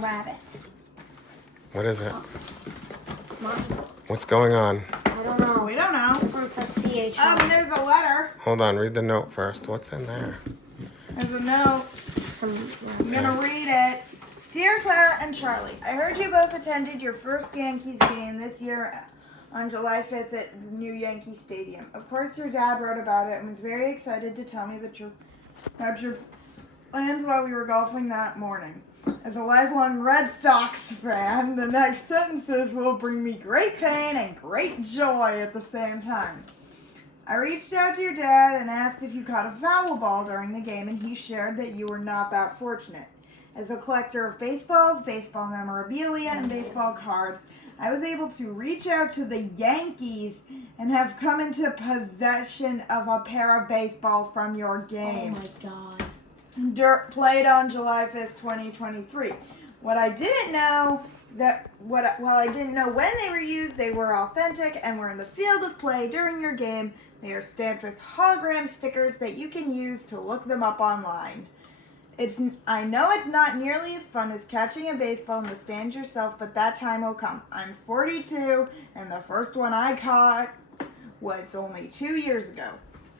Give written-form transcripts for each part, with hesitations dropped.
Rabbit. What is it? Mom, What's going on? I don't know. We don't know. This one says CH. There's a letter. Hold on, read the note first. What's in there? There's a note. I'm gonna read it. Dear Clara and Charlie, I heard you both attended your first Yankees game this year on July 5th at the new Yankee Stadium. Of course, your dad wrote about it and was very excited to tell me that your plans while we were golfing that morning. As a lifelong Red Sox fan, the next sentences will bring me great pain and great joy at the same time. I reached out to your dad and asked if you caught a foul ball during the game, and he shared that you were not that fortunate. As a collector of baseballs, baseball memorabilia, and baseball cards, I was able to reach out to the Yankees and have come into possession of a pair of baseballs from your game. Oh my god. Played on July 5th, 2023. While I didn't know when they were used, they were authentic and were in the field of play during your game. They are stamped with hologram stickers that you can use to look them up online. I know it's not nearly as fun as catching a baseball in the stands yourself, but that time will come. I'm 42, and the first one I caught was only 2 years ago.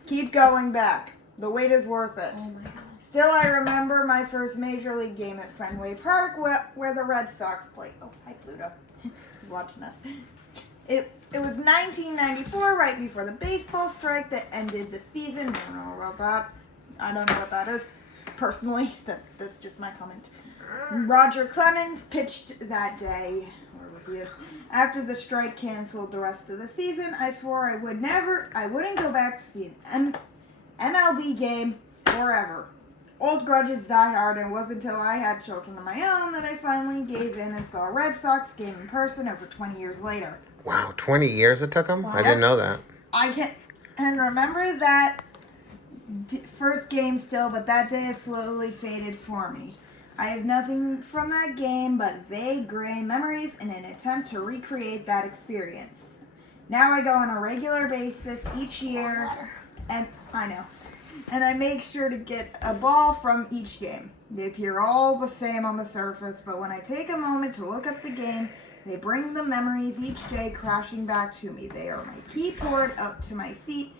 Keep going back. The wait is worth it. Oh my god. Still, I remember my first Major League game at Fenway Park where the Red Sox played. Oh, hi, Pluto. He's watching us. It was 1994, right before the baseball strike that ended the season. I don't know about that. I don't know what that is. Personally, that's just my comment. Roger Clemens pitched that day. After the strike canceled the rest of the season, I swore I wouldn't go back to see an MLB game forever. Old grudges die hard, and it wasn't until I had children of my own that I finally gave in and saw a Red Sox game in person over 20 years later. Wow, 20 years it took them? Wow. I didn't know that. I can remember that first game still, but that day has slowly faded for me. I have nothing from that game but vague gray memories in an attempt to recreate that experience. Now I go on a regular basis each year, and I know. And I make sure to get a ball from each game. They appear all the same on the surface, but when I take a moment to look up the game, they bring the memories each day crashing back to me. They are my keyboard up to my seat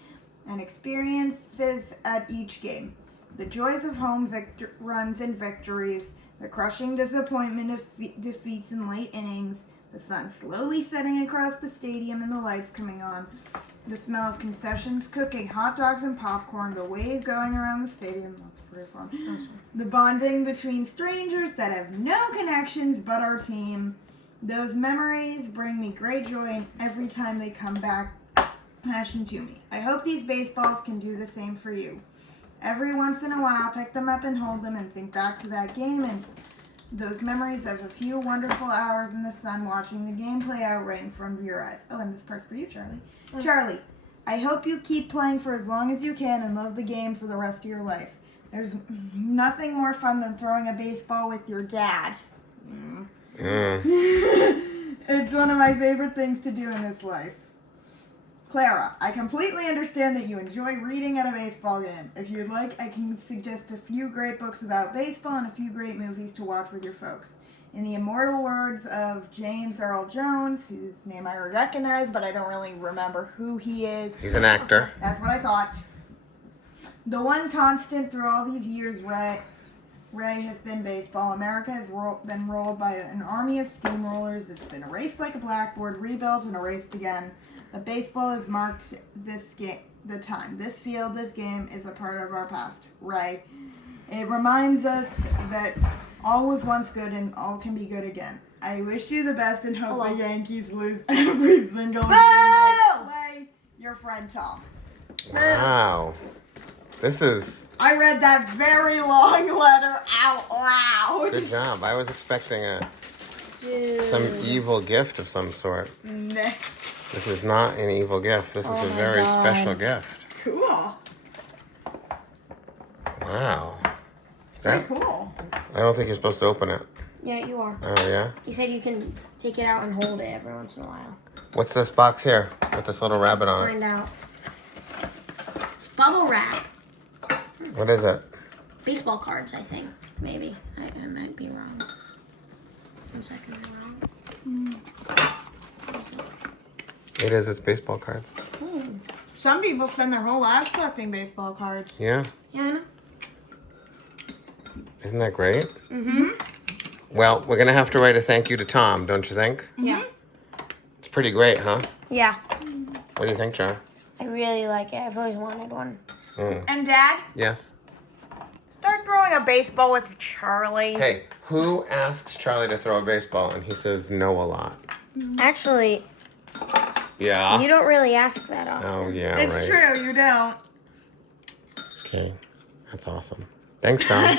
and experiences at each game. The joys of home runs and victories, the crushing disappointment of defeats in late innings, the sun slowly setting across the stadium and the lights coming on, the smell of concessions cooking, hot dogs and popcorn, the wave going around the stadium, that's pretty fun, the bonding between strangers that have no connections but our team. Those memories bring me great joy every time they come back passion to me. I hope these baseballs can do the same for you. Every once in a while, pick them up and hold them and think back to that game and those memories of a few wonderful hours in the sun watching the game play out right in front of your eyes. Oh, and this part's for you, Charlie. Charlie, I hope you keep playing for as long as you can and love the game for the rest of your life. There's nothing more fun than throwing a baseball with your dad. It's one of my favorite things to do in this life. Clara, I completely understand that you enjoy reading at a baseball game. If you'd like, I can suggest a few great books about baseball and a few great movies to watch with your folks. In the immortal words of James Earl Jones, whose name I recognize, but I don't really remember who he is. He's an actor. That's what I thought. The one constant through all these years, Ray, has been baseball. America has been rolled by an army of steamrollers. It's been erased like a blackboard, rebuilt and erased again. But baseball has marked the time. This field, this game is a part of our past. Ray. It reminds us that all was once good and all can be good again. I wish you the best and hope the Yankees lose every single game they play. Your friend Tom. Wow. This is... I read that very long letter out loud. Good job. I was expecting some evil gift of some sort. Nah. This is not an evil gift. This is a very special gift. Cool. Wow. Pretty cool. I don't think you're supposed to open it. Yeah, you are. Oh, yeah? He said you can take it out and hold it every once in a while. What's this box here with this little rabbit on it? Find out. It's bubble wrap. What is it? Baseball cards, I think. Maybe. I might be wrong. 1 second. It is. It's baseball cards. Some people spend their whole lives collecting baseball cards. Yeah. Yeah, I know. Isn't that great? Mm-hmm. Well, we're going to have to write a thank you to Tom, don't you think? Yeah. It's pretty great, huh? Yeah. What do you think, John? I really like it. I've always wanted one. And Dad, Yes. start throwing a baseball with Charlie. Hey, who asks Charlie to throw a baseball and he says no a lot? Actually, Yeah. you don't really ask that often. Oh, yeah, It's right. true, you don't. Okay. That's awesome. Thanks, Tom.